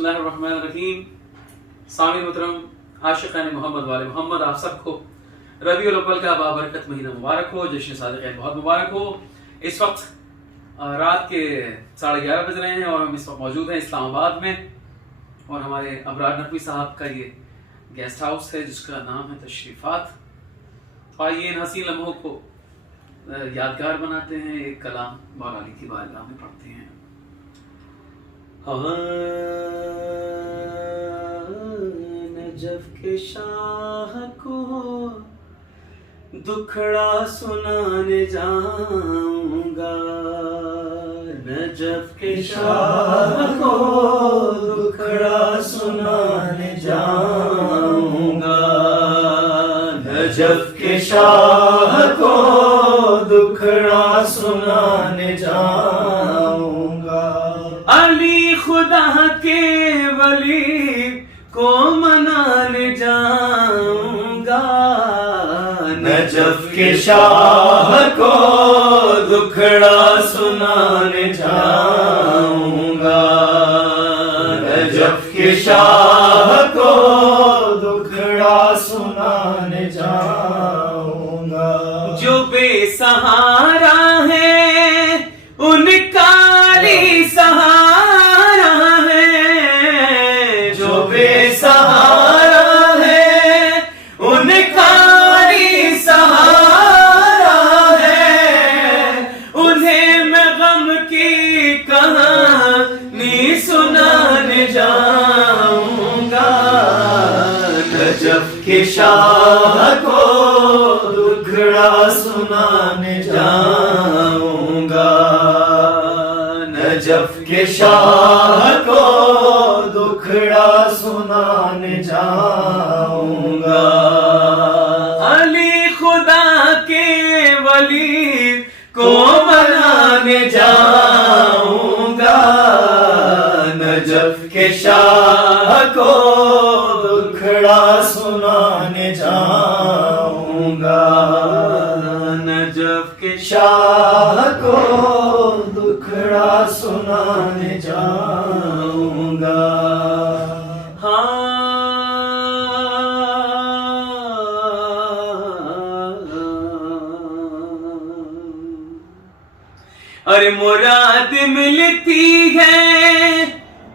بسم اللہ الرحمن الرحیم. سامعین محترم، عاشقان محمد والے محمد، آپ سب کو ربیع الاول کا بابرکت مہینہ مبارک ہو، جشن صادق عید بہت مبارک ہو. اس وقت رات کے 11:30 بج رہے ہیں اور ہم اس وقت موجود ہیں اسلام آباد میں، اور ہمارے ابرار نقوی صاحب کا یہ گیسٹ ہاؤس ہے جس کا نام ہے تشریفات. آئیے ان حسین لمحوں کو یادگار بناتے ہیں، ایک کلام مولا علی کی بارگاہ میں پڑھتے ہیں. نجف کے شاہ کو دکھڑا سنانے جاؤں گا، نجف کے شاہ کو دکھڑا سنانے جاؤں گا، نجف کے شاہ کو دکھڑا سنانے جاؤں گا. علی خدا کے ولی کو منانے جاؤں گا، نجف کے شاہ کو دکھڑا سنانے جاؤں گا، نجف کے شاہ کو دکھڑا سنانے جاؤں گا. جو بے سہارا ہے ان کا علی سہارا ہے، جو بے سہارا ہے ان کا علی سہارا ہے. انہیں میں غم کی کہانی سنانے جاؤں گا، نجف کے شاہ کو دکھڑا سنانے جاؤں گا، نجف کے شاہ کو دکھڑا سنانے جاؤں گا. علی خدا کے ولی کو منانے جاؤں گا، نجف کے شاہ کو دکھڑا سنانے جاؤں گا، نجف کے شاہ کو دکھڑا سنانے جاؤں گا. مراد ملتی ہے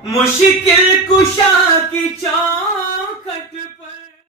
مشکل کشا